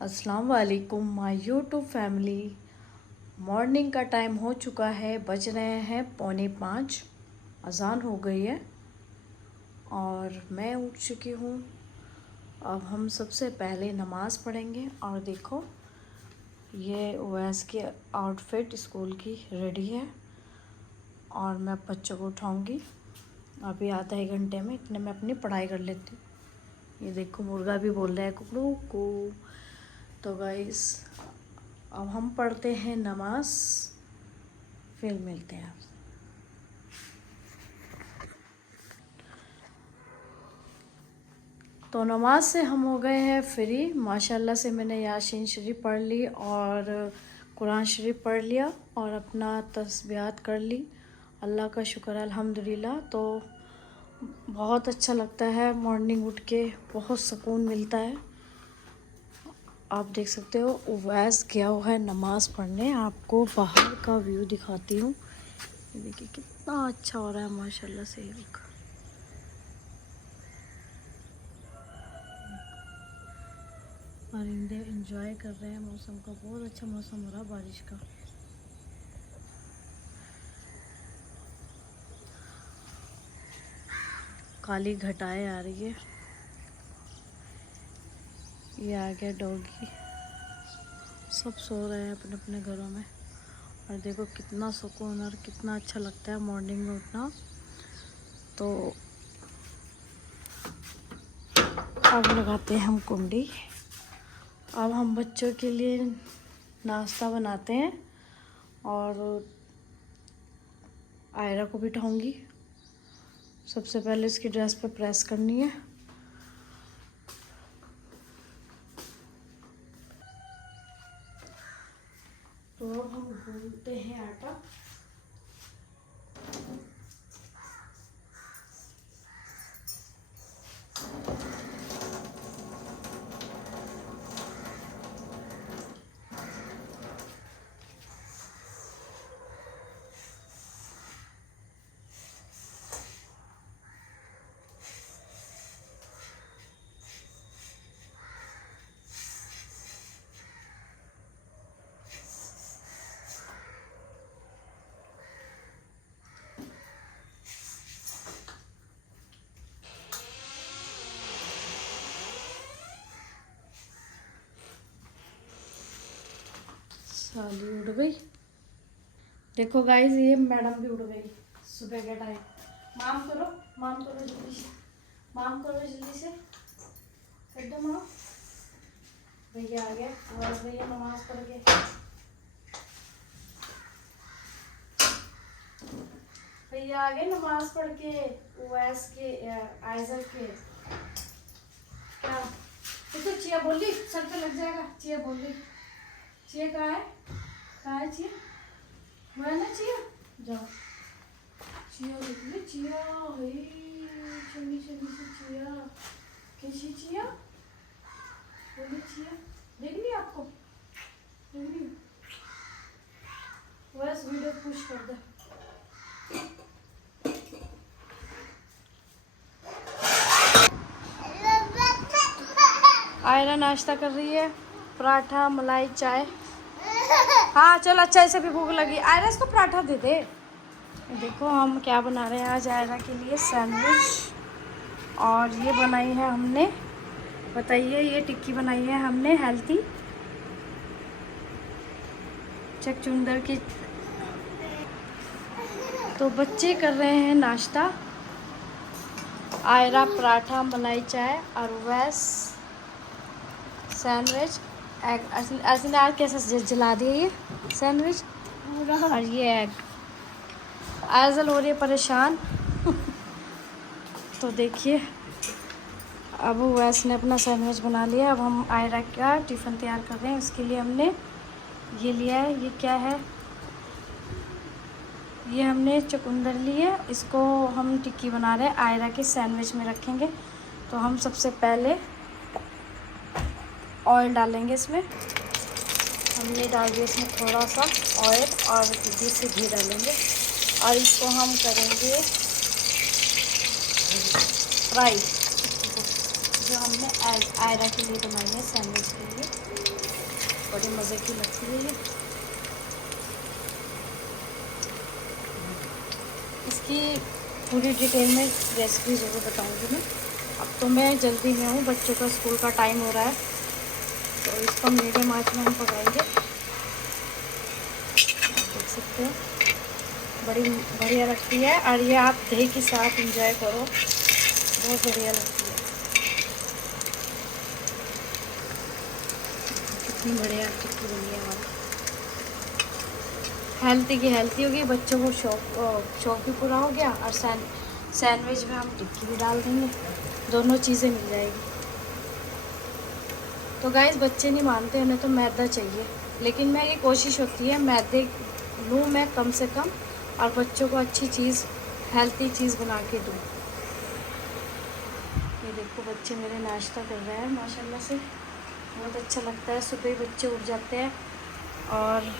अस्सलाम वालेकुम my YouTube family. Morning का टाइम हो चुका है, बज रहे हैं 4:45, अज़ान हो गई है और मैं उठ चुकी हूँ। अब हम सबसे पहले नमाज़ पढ़ेंगे और देखो ये ओवैस की आउटफिट स्कूल की रेडी है और मैं बच्चों को उठाऊँगी अभी आधा एक घंटे में। इतने में अपनी पढ़ाई कर लेती हूँ। ये देखो मुर्गा भी बोल रहा है कुकड़ू को। तो गाइस अब हम पढ़ते हैं नमाज, फिर मिलते हैं आपसे। तो नमाज से हम हो गए हैं फ्री माशाल्लाह से। मैंने यासीन शरीफ पढ़ ली और कुरान शरीफ पढ़ लिया और अपना तस्बीहात कर ली। अल्लाह का शुक्र है अल्हम्दुलिल्लाह। तो बहुत अच्छा लगता है मॉर्निंग उठ के, बहुत सुकून मिलता है। आप देख सकते हो उवैस गया हुआ है नमाज़ पढ़ने। आपको बाहर का व्यू दिखाती हूँ। ये देखिए कितना अच्छा हो रहा है माशाल्लाह से। ये देखो परिंदे एंजॉय कर रहे हैं मौसम का। बहुत अच्छा मौसम हो रहा है बारिश का। काली घटाएं आ रही है। ये आ गया डॉगी। सब सो रहे हैं अपने अपने घरों में। और देखो कितना सुकून और कितना अच्छा लगता है मॉर्निंग में उठना। तो अब लगाते हैं हम कुंडी। अब हम बच्चों के लिए नाश्ता बनाते हैं और आयरा को बिठाऊंगी। सबसे पहले इसकी ड्रेस पे प्रेस करनी है। तो अब हम गूंथते हैं आटा। साली उड़ गई। देखो गाइस ये मैडम भी उड़ गई सुबह के टाइम। माम करो, माम करो जल्दी से, माम करो जल्दी से, कर दो माम। भैया आ गया और भैया नमाज पढ़ के। भैया आ गए नमाज पढ़ के उवैस के आइजल के। क्या देखो चिया बोल ली, सर पे लग जाएगा। चिया बोल ली। चिया कहाँ है, कहाँ है चिया? वह ना चिया, जाओ। चिया देख ली, चिया है चुनी चुनी सी चिया। कैसी चिया बोली? चिया देख ली आपको, देख ली। बस वीडियो पुश कर दे। आयरा नाश्ता कर रही है, पराठा मलाई चाय। हाँ चल, अच्छा ऐसे भी भूख लगी। आयरा इसको पराठा दे दे। देखो हम क्या बना रहे हैं आज आयरा के लिए, सैंडविच। और ये बनाई है हमने, बताइए, ये टिक्की बनाई है हमने हेल्थी चकचुंदर की। तो बच्चे कर रहे हैं नाश्ता। आयरा पराठा मलाई चाय और वैस सैंडविच एग। ऐसे आज कैसे जला दिए ये सैंडविच और ये एग। आयजल हो रही है परेशान। तो देखिए अब वैस ने अपना सैंडविच बना लिया। अब हम आयरा का टिफ़िन तैयार कर रहे हैं। उसके लिए हमने ये लिया है, ये क्या है, ये हमने चुकंदर ली है। इसको हम टिक्की बना रहे हैं, आयरा के सैंडविच में रखेंगे। तो हम सबसे पहले ऑयल डालेंगे इसमें। हमने डाल दिया इसमें थोड़ा सा ऑयल और देसी घी डालेंगे और इसको हम करेंगे फ्राई। जो हमने आयरा के लिए बनाई है सैंडविच के लिए, बड़े मज़े की लगती है ये। इसकी पूरी डिटेल में रेसिपी ज़रूर बताऊंगी मैं। अब तो मैं जल्दी में हूँ, बच्चों का स्कूल का टाइम हो रहा है, तो इसको मीडियम आंच में हम पकाएंगे। देख सकते हो बड़ी बढ़िया लगती है, और ये आप दही के साथ एंजॉय करो, बहुत बढ़िया लगती है। कितनी बढ़िया टिक्की बनी है हमारी, हेल्थी की हेल्थी होगी, बच्चों को शौक भी पूरा हो गया, और सैंडविच में हम टिक्की भी डाल देंगे, दोनों चीज़ें मिल जाएगी। तो गाइस बच्चे नहीं मानते, उन्हें तो मैदा चाहिए, लेकिन मेरी कोशिश होती है मैदे लूँ मैं कम से कम, और बच्चों को अच्छी चीज़ हेल्थी चीज़ बना के दूँ। ये देखो बच्चे मेरे नाश्ता कर रहे हैं माशाल्लाह से, बहुत अच्छा लगता है। सुबह ही बच्चे उठ जाते हैं, और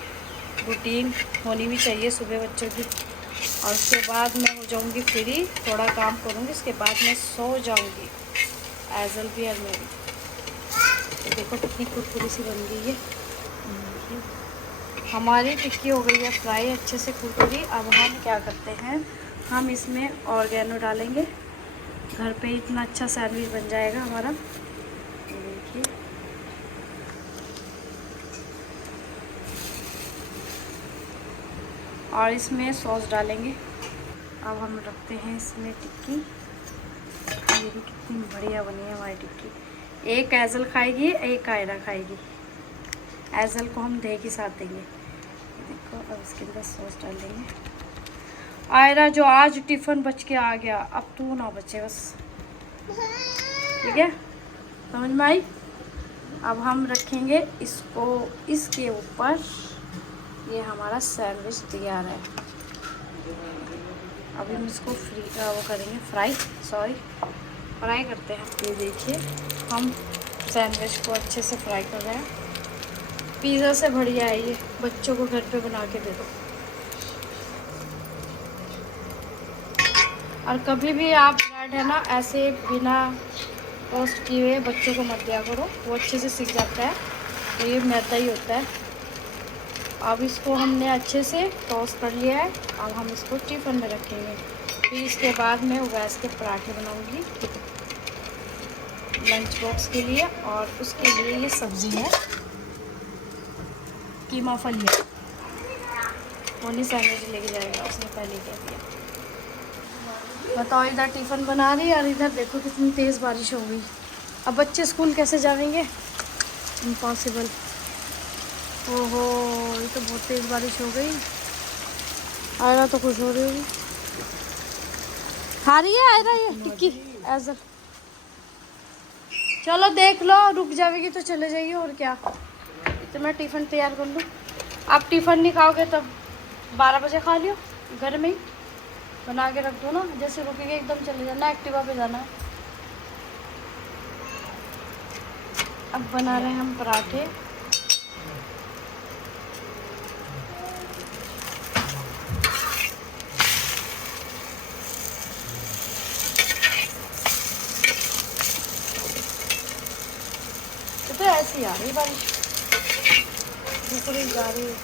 रूटीन होनी भी चाहिए सुबह बच्चों की। और उसके बाद मैं हो जाऊंगी फ्री, थोड़ा काम करूंगी, उसके बाद मैं सो जाऊंगी। एजल भी और मेरी, तो देखो कितनी कुरकुरी सी बन गई है हमारी टिक्की, हो गई है फ्राई अच्छे से कुरकुरी। अब हम क्या करते हैं, हम इसमें ऑर्गेनो डालेंगे, घर पे इतना अच्छा सैंडविच बन जाएगा हमारा। देखिए और इसमें सॉस डालेंगे। अब हम रखते हैं इसमें टिक्की, ये भी कितनी बढ़िया बनी है हमारी टिक्की। एक एजल खाएगी, एक आयरा खाएगी। एजल को हम दही के साथ देंगे। देखो अब इसके अंदर सॉस डाल देंगे। आयरा जो आज टिफ़िन बच के आ गया, अब तू ना बचे बस, ठीक है, समझ में आई। अब हम रखेंगे इसको इसके ऊपर, ये हमारा सैंडविच तैयार है। अभी हम इसको वो करेंगे फ्राई करते हैं। ये देखिए हम सैंडविच को अच्छे से फ्राई कर रहे हैं। पिज़्ज़ा से बढ़िया है ये, बच्चों को घर पे बना के दे दो। और कभी भी आप ब्रेड है ना ऐसे बिना टोस्ट किए हुए बच्चों को मत दिया करो, वो अच्छे से सीख जाता है, तो ये मैदा ही होता है। अब इसको हमने अच्छे से टोस्ट कर लिया है, अब हम इसको टिफ़िन में रखेंगे। फिर इसके बाद मैं उबास के पराठे बनाऊंगी लंच बॉक्स के लिए, और उसके लिए ये सब्ज़ी है कीमा फलियाँ, मोनी सैंडविच लेके जाएगा, उसने पहले कह दिया। बताओ, इधर टिफ़िन बना रही है और इधर देखो कितनी तेज़ बारिश हो गई। अब बच्चे स्कूल कैसे जाएंगे, इम्पॉसिबल। ओहो ये तो बहुत तेज़ बारिश हो गई। आयरा तो खुश हो रही होगी, खा रही है आयरा ये टिक्की ऐसा। चलो देख लो, रुक जाएगी तो चले जाइए, और क्या। तो मैं टिफ़िन तैयार कर लूँ। आप टिफ़िन नहीं खाओगे तब 12 बजे खा लियो, घर में ही बना के रख दो ना, जैसे रुकेंगे एकदम चले जाना, एक्टिवा पे जाना है। अब बना रहे हैं हम पराठे। तो ऐसी आ रही बारिश, जा रही है।